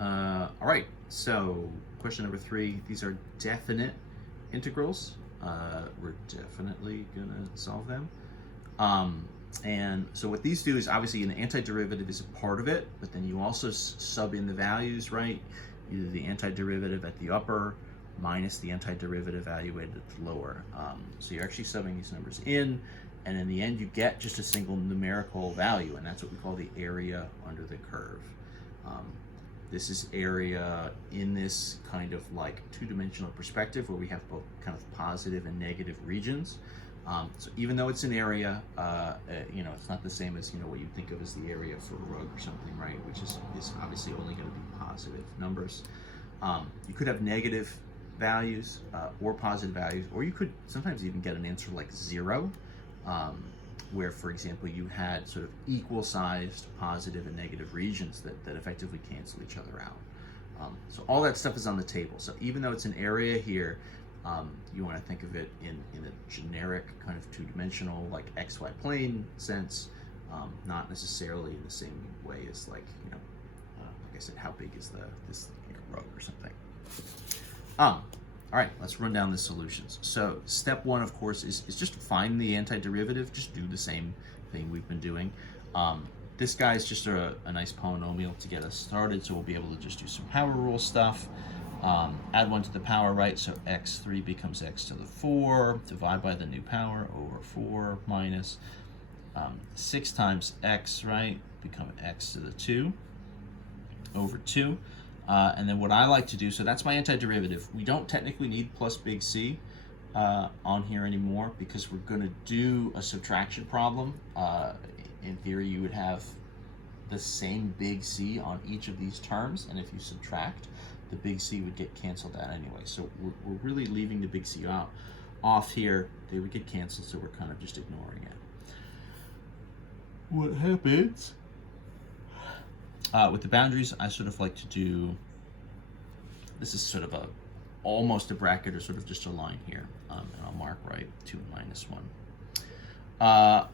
All right, so question number 3. These are definite integrals. We're definitely gonna solve them. And so what these do is obviously an antiderivative is a part of it, but then you also sub in the values, right? Either the antiderivative at the upper minus the antiderivative evaluated at the lower. So you're actually subbing these numbers in, and in the end you get just a single numerical value, and that's what we call the area under the curve. This is area in this kind of like two-dimensional perspective where we have both kind of positive and negative regions. So even though it's an area, it's not the same as, what you think of as the area for a rug or something, right? Which is obviously only going to be positive numbers. You could have negative values or positive values, or you could sometimes even get an answer like 0, where, for example, you had sort of equal-sized positive and negative regions that effectively cancel each other out. So all that stuff is on the table. So even though it's an area here, you want to think of it in a generic kind of two-dimensional, like XY plane sense, not necessarily in the same way as like I said, how big is this rug or something. All right, let's run down the solutions. So step 1, of course, is just find the antiderivative. Just do the same thing we've been doing. This guy is just a nice polynomial to get us started, so we'll be able to just do some power rule stuff. Add 1 to the power, right? So x3 becomes x to the 4. Divide by the new power over 4 minus 6 times x, right? Become x to the 2 over 2. And then what I like to do, so that's my antiderivative. We don't technically need plus big C on here anymore because we're going to do a subtraction problem. In theory, you would have the same big C on each of these terms, and if you subtract, the big C would get canceled out anyway. So we're really leaving the big C off here. They would get canceled, so we're kind of just ignoring it. What happens? With the boundaries, I sort of like to do, this is sort of almost a bracket or sort of just a line here, and I'll mark right 2 minus 1.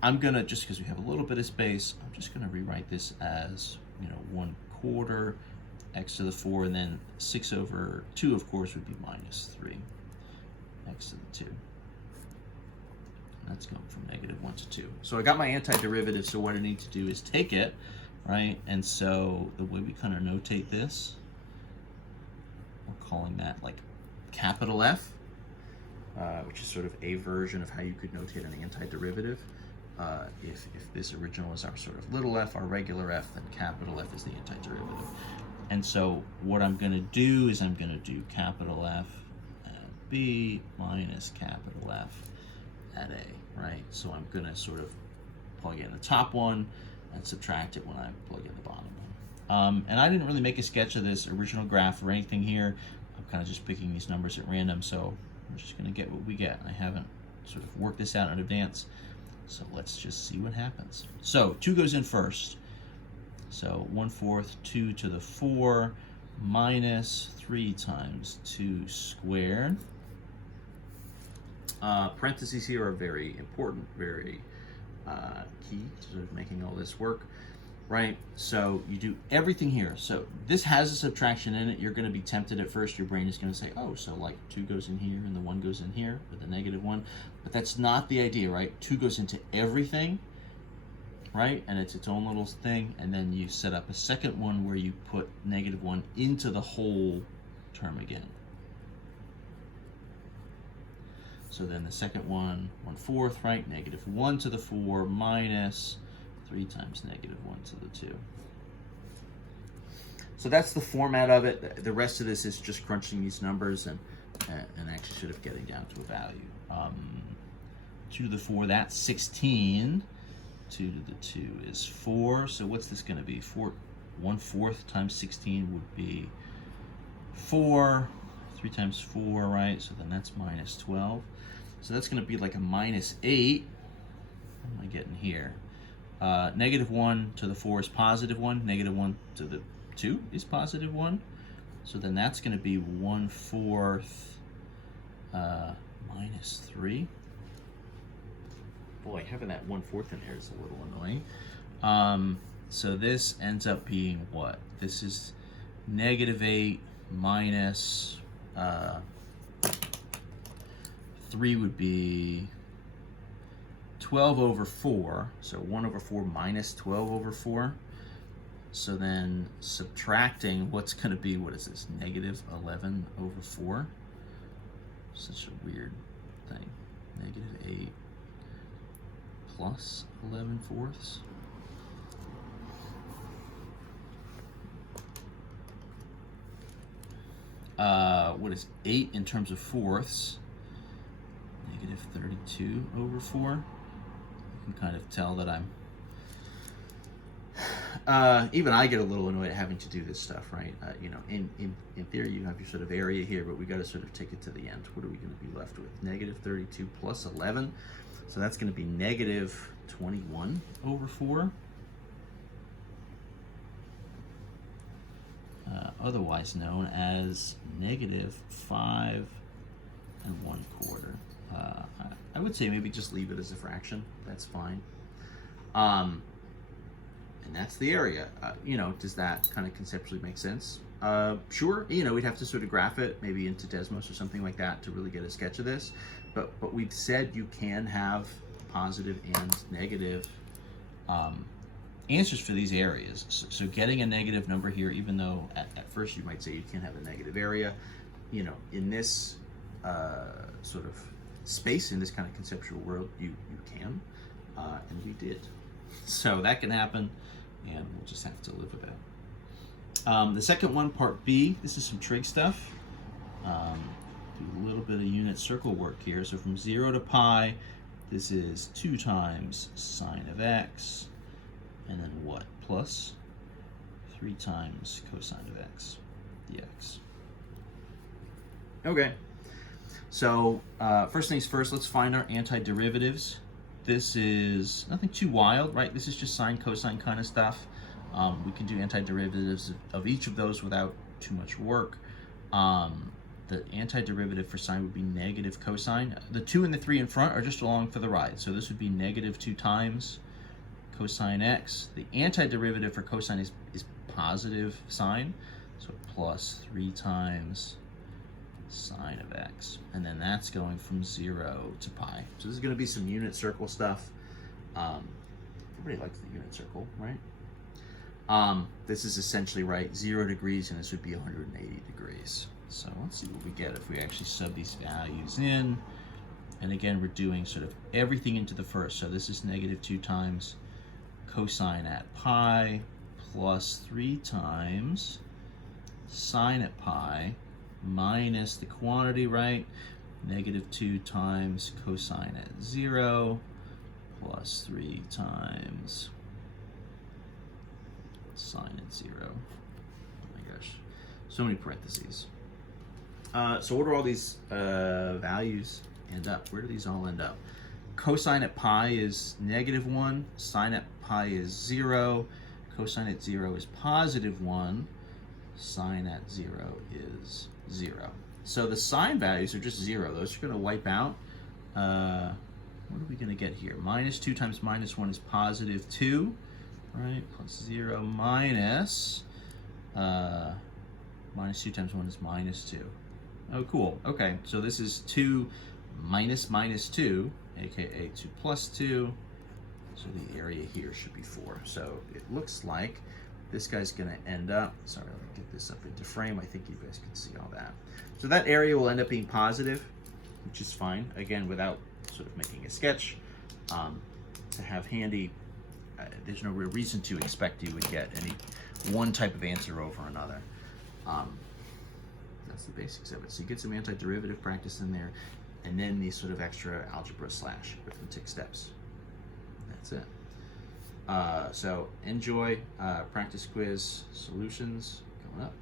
I'm gonna, just because we have a little bit of space, I'm just gonna rewrite this as 1/4 x to the 4, and then 6 over 2, of course, would be minus 3 x to the 2. That's going from -1 to 2. So I got my antiderivative, so what I need to do is take it, right? And so the way we kind of notate this, we're calling that like capital F, which is sort of a version of how you could notate an antiderivative. If this original is our sort of little f, our regular f, then capital F is the antiderivative. And so what I'm going to do is I'm going to do capital F at B minus capital F at A, right? So I'm going to sort of plug in the top one and subtract it when I plug in the bottom one. And I didn't really make a sketch of this original graph or anything here. I'm kind of just picking these numbers at random, so we're just going to get what we get. I haven't sort of worked this out in advance, so let's just see what happens. So 2 goes in first. So 1/4, 2 to the 4 minus 3 times 2 squared. Parentheses here are very important, very key to sort of making all this work, right? So you do everything here. So this has a subtraction in it. You're going to be tempted at first. Your brain is going to say, oh, so like 2 goes in here and the 1 goes in here with the -1. But that's not the idea, right? 2 goes into everything, right? And it's its own little thing. And then you set up a second one where you put -1 into the whole term again. So then the second one, 1/4, right? -1 to the 4 minus 3 times -1 to the 2. So that's the format of it. The rest of this is just crunching these numbers and actually sort of getting down to a value. 2 to the 4, that's 16. 2 to the 2 is 4. So what's this going to be? 1/4 times 16 would be 4. 3 times 4, right? So then that's minus 12. So that's going to be like a -8. What am I getting here? -1 to the 4 is +1. -1 to the 2 is +1. So then that's going to be 1/4 minus 3. Boy, having that 1/4 in here is a little annoying. So this ends up being what? This is -8 minus 3 would be 12 over 4. So 1 over 4 minus 12 over 4. So then subtracting, what's going to be, what is this, -11 over 4? Such a weird thing. -8 plus 11/4. What is 8 in terms of fourths? -32 over 4. You can kind of tell that I'm even I get a little annoyed at having to do this stuff, right? You know, in theory, you have your sort of area here, but we got to sort of take it to the end. What are we going to be left with? -32 plus 11. So that's going to be -21 over 4. Otherwise known as -5 1/4. I would say maybe just leave it as a fraction. That's fine. And that's the area. You know, does that kind of conceptually make sense? Sure. You know, we'd have to sort of graph it maybe into Desmos or something like that to really get a sketch of this. But we've said you can have positive and negative answers for these areas. So getting a negative number here, even though at first you might say you can't have a negative area, you know, in this sort of space, in this kind of conceptual world, you can, and we did. So that can happen, and we'll just have to live with that. The second one, part B, this is some trig stuff. Do a little bit of unit circle work here. So from 0 to pi, this is 2 times sine of x, and then what? Plus 3 times cosine of x dx. Okay, so first things first, let's find our antiderivatives. This is nothing too wild, right? This is just sine, cosine kind of stuff. We can do antiderivatives of each of those without too much work. The antiderivative for sine would be negative cosine. The 2 and the 3 in front are just along for the ride. So this would be -2 times cosine x. The antiderivative for cosine is positive sine. So plus 3 times sine of x, and then that's going from 0 to pi. So this is going to be some unit circle stuff. Everybody likes the unit circle, right? This is essentially, right, 0 degrees, and this would be 180 degrees. So let's see what we get if we actually sub these values in. And again, we're doing sort of everything into the first. So this is -2 times cosine at pi plus 3 times sine at pi minus the quantity, right? -2 times cosine at 0 plus 3 times sine at 0. Oh my gosh, so many parentheses. So where do all these values end up? Where do these all end up? Cosine at pi is -1, sine at pi is 0, cosine at 0 is +1, sine at 0 is 0. So the sine values are just 0. Those are going to wipe out. What are we going to get here? -2 times -1 is +2, right? Plus 0 minus -2 times 1 is -2. Oh, cool. Okay, so this is 2 minus -2, aka 2 plus 2. So the area here should be 4. So it looks like this guy's going to end up, sorry, let me get this up into frame. I think you guys can see all that. So that area will end up being positive, which is fine. Again, without sort of making a sketch to have handy. There's no real reason to expect you would get any one type of answer over another. That's the basics of it. So you get some antiderivative practice in there, and then these sort of extra algebra / arithmetic steps. That's it. So enjoy practice quiz solutions coming up.